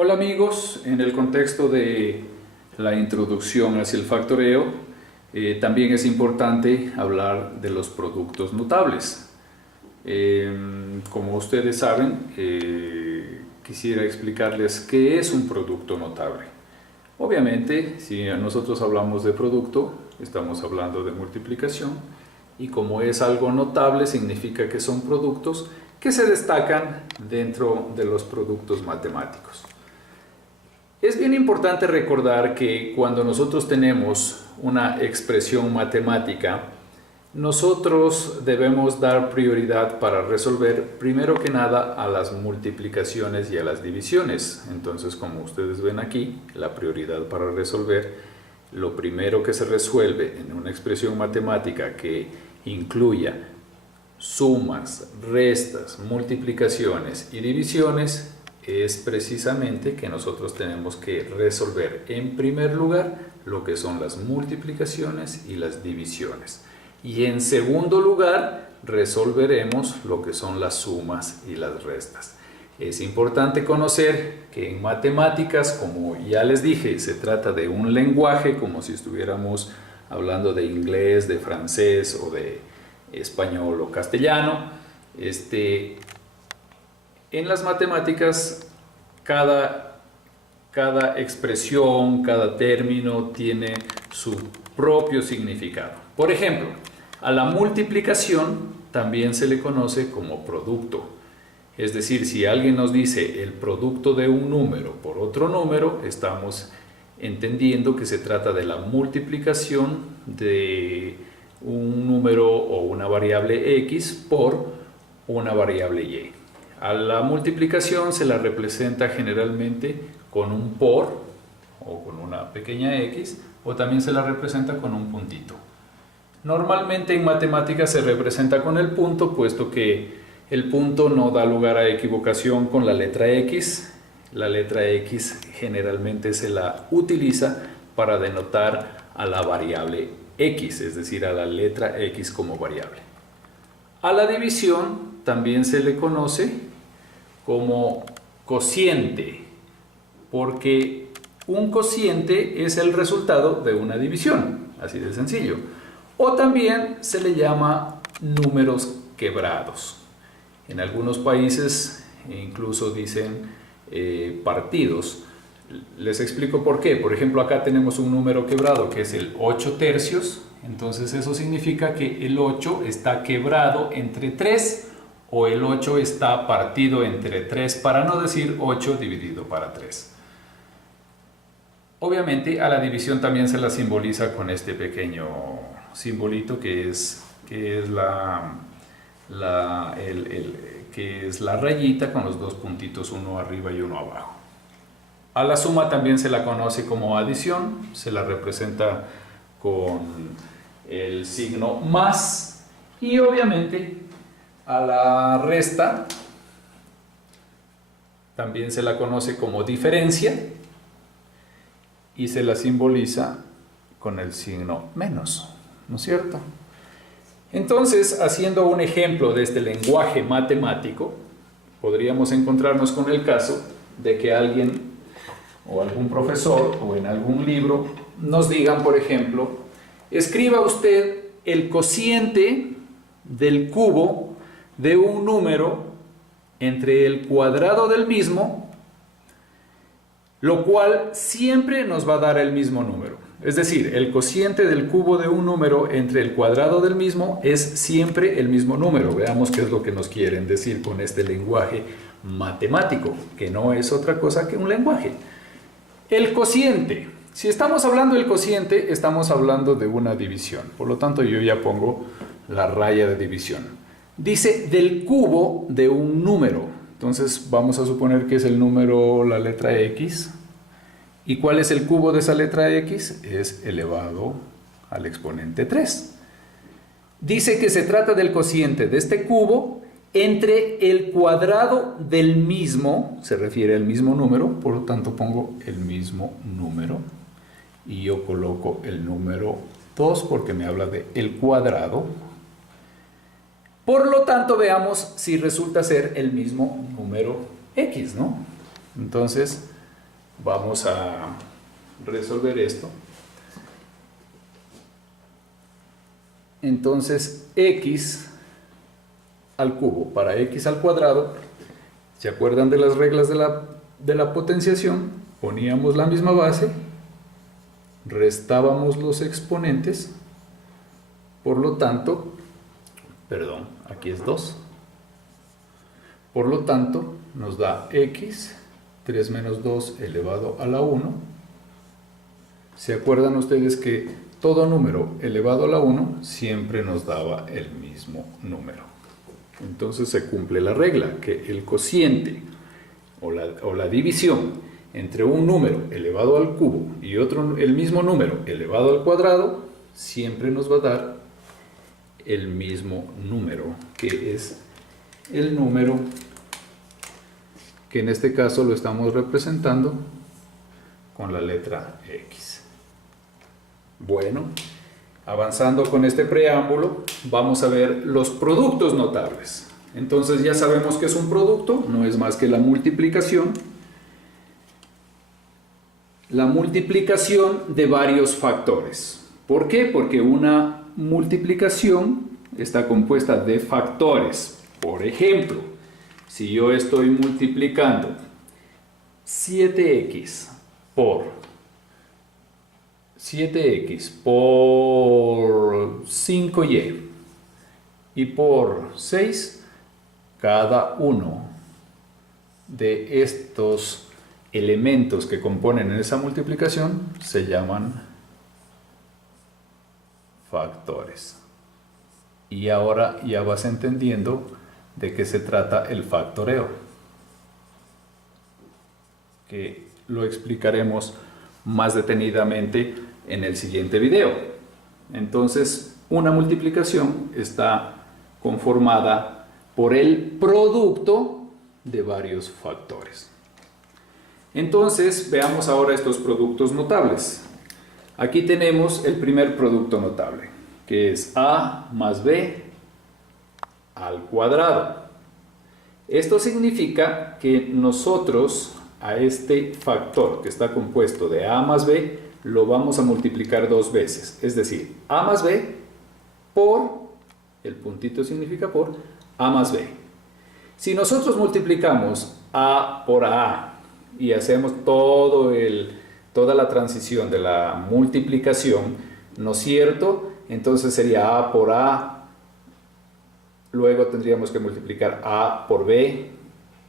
Hola amigos, en el contexto de la introducción hacia el factoreo, también es importante hablar de los productos notables. Como ustedes saben, quisiera explicarles qué es un producto notable. Obviamente, si nosotros hablamos de producto, estamos hablando de multiplicación, y como es algo notable, significa que son productos que se destacan dentro de los productos matemáticos. Es bien importante recordar que cuando nosotros tenemos una expresión matemática, nosotros debemos dar prioridad para resolver primero que nada a las multiplicaciones y a las divisiones. Entonces, como ustedes ven aquí, la prioridad para resolver, lo primero que se resuelve en una expresión matemática que incluya sumas, restas, multiplicaciones y divisiones, es precisamente que nosotros tenemos que resolver en primer lugar lo que son las multiplicaciones y las divisiones. Y en segundo lugar, resolveremos lo que son las sumas y las restas. Es importante conocer que en matemáticas, como ya les dije, se trata de un lenguaje, como si estuviéramos hablando de inglés, de francés o de español o castellano. En las matemáticas, cada expresión, cada término tiene su propio significado. Por ejemplo, a la multiplicación también se le conoce como producto. Es decir, si alguien nos dice el producto de un número por otro número, estamos entendiendo que se trata de la multiplicación de un número o una variable X por una variable Y. A la multiplicación se la representa generalmente con un por o con una pequeña X, o también se la representa con un puntito. Normalmente en matemáticas se representa con el punto, puesto que el punto no da lugar a equivocación con la letra X. La letra X generalmente se la utiliza para denotar a la variable X, es decir, a la letra X como variable. A la división también se le conoce como cociente, porque un cociente es el resultado de una división, así de sencillo. O también se le llama números quebrados. En algunos países incluso dicen partidos. Les explico por qué. Por ejemplo, acá tenemos un número quebrado que es el 8 tercios. Entonces eso significa que el 8 está quebrado entre 3, o el 8 está partido entre 3, para no decir 8 dividido para 3. Obviamente a la división también se la simboliza con este pequeño simbolito que es la rayita con los dos puntitos, uno arriba y uno abajo. A la suma también se la conoce como adición, se la representa con el signo más, y obviamente a la resta también se la conoce como diferencia y se la simboliza con el signo menos, ¿no es cierto? Entonces, haciendo un ejemplo de este lenguaje matemático, podríamos encontrarnos con el caso de que alguien o algún profesor o en algún libro nos digan, por ejemplo, escriba usted el cociente del cubo de un número entre el cuadrado del mismo, lo cual siempre nos va a dar el mismo número. Es decir, el cociente del cubo de un número entre el cuadrado del mismo es siempre el mismo número. Veamos qué es lo que nos quieren decir con este lenguaje matemático, que no es otra cosa que un lenguaje. El cociente. Si estamos hablando del cociente, estamos hablando de una división. Por lo tanto, yo ya pongo la raya de división. Dice del cubo de un número. Entonces vamos a suponer que es el número, la letra X. ¿Y cuál es el cubo de esa letra X? Es elevado al exponente 3. Dice que se trata del cociente de este cubo entre el cuadrado del mismo, se refiere al mismo número, por lo tanto pongo el mismo número. Y yo coloco el número 2 porque me habla de el cuadrado. Por lo tanto, veamos si resulta ser el mismo número X, ¿no? Entonces, Vamos a resolver esto. Entonces, x al cubo para x al cuadrado, ¿se acuerdan de las reglas de la potenciación? Poníamos la misma base, restábamos los exponentes, por lo tanto, perdón, aquí es 2. Por lo tanto, nos da x, 3 menos 2 elevado a la 1. ¿Se acuerdan ustedes que todo número elevado a la 1 siempre nos daba el mismo número? Entonces se cumple la regla, que el cociente o la división entre un número elevado al cubo y el mismo número elevado al cuadrado siempre nos va a dar el mismo número, que es el número que en este caso lo estamos representando con la letra X. Bueno, avanzando con este preámbulo, vamos a ver los productos notables. Entonces ya sabemos que es un producto, no es más que la multiplicación de varios factores. ¿Por qué? Porque una multiplicación está compuesta de factores. Por ejemplo, si yo estoy multiplicando 7x por 5y y por 6, cada uno de estos elementos que componen en esa multiplicación se llaman factores. Y ahora ya vas entendiendo de qué se trata el factoreo, que lo explicaremos más detenidamente en el siguiente video. Entonces, una multiplicación está conformada por el producto de varios factores. Entonces, veamos ahora estos productos notables. Aquí tenemos el primer producto notable, que es a más b al cuadrado. Esto significa que nosotros a este factor que está compuesto de a más b lo vamos a multiplicar dos veces, es decir, a más b por, el puntito significa por, a más b. Si nosotros multiplicamos a por a y hacemos toda la transición de la multiplicación, ¿no es cierto? Entonces sería a por a, luego tendríamos que multiplicar a por b,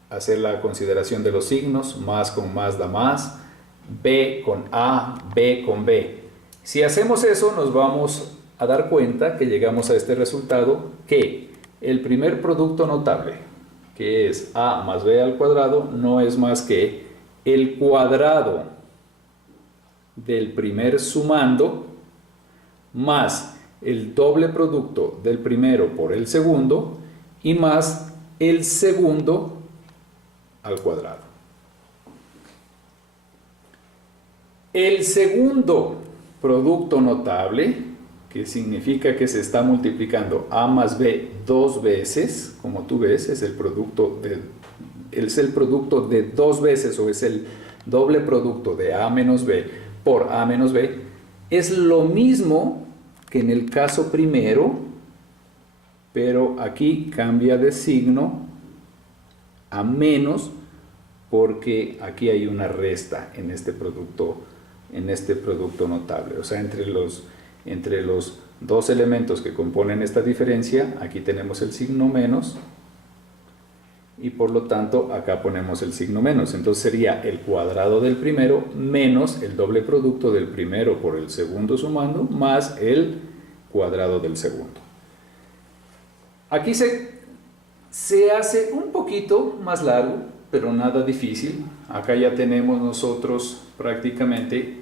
hacer la consideración de los signos, más con más da más, b con a, b con b. Si hacemos eso, nos vamos a dar cuenta que llegamos a este resultado, que el primer producto notable, que es a más b al cuadrado, no es más que el cuadrado del primer sumando más el doble producto del primero por el segundo y más el segundo al cuadrado. El segundo producto notable, que significa que se está multiplicando a más b dos veces, como tú ves, es el producto de dos veces, o es el doble producto de a menos b por a menos b, es lo mismo que en el caso primero, pero aquí cambia de signo a menos, porque aquí hay una resta en este producto notable. O sea, entre los dos elementos que componen esta diferencia, aquí tenemos el signo menos y por lo tanto acá ponemos el signo menos. Entonces sería el cuadrado del primero menos el doble producto del primero por el segundo sumando más el cuadrado del segundo. Aquí se hace un poquito más largo, pero nada difícil. Acá ya tenemos nosotros prácticamente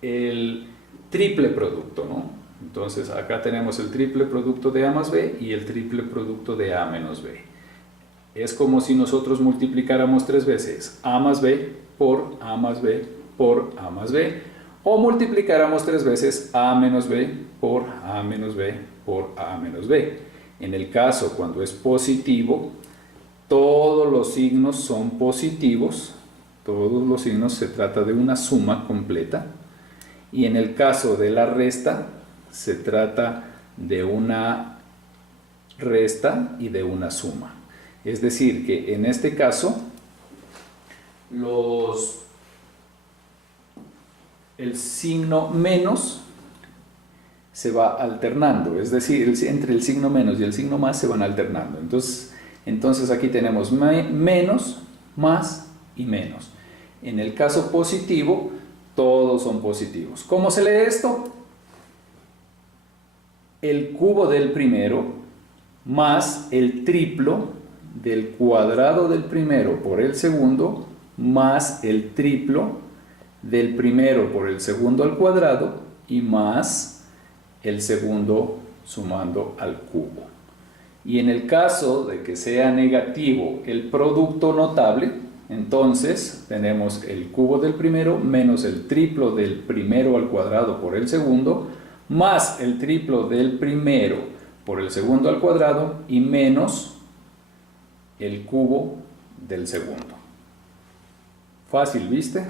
el triple producto, ¿no? Entonces acá tenemos el triple producto de a más b y el triple producto de a menos b. Es como si nosotros multiplicáramos tres veces a más b por a más b por a más b, o multiplicáramos tres veces a menos b por a menos b por a menos b. En el caso cuando es positivo, todos los signos son positivos todos los signos se trata de una suma completa, y en el caso de la resta se trata de una resta y de una suma. Es decir, que en este caso el signo menos se va alternando, es decir, entre el signo menos y el signo más se van alternando. Entonces aquí tenemos menos, más y menos. En el caso positivo, todos son positivos. ¿Cómo se lee esto? El cubo del primero más el triplo del cuadrado del primero por el segundo más el triplo del primero por el segundo al cuadrado y más el segundo sumando al cubo. Y en el caso de que sea negativo el producto notable, entonces tenemos el cubo del primero menos el triplo del primero al cuadrado por el segundo, más el triplo del primero por el segundo al cuadrado y menos el cubo del segundo. Fácil, ¿viste?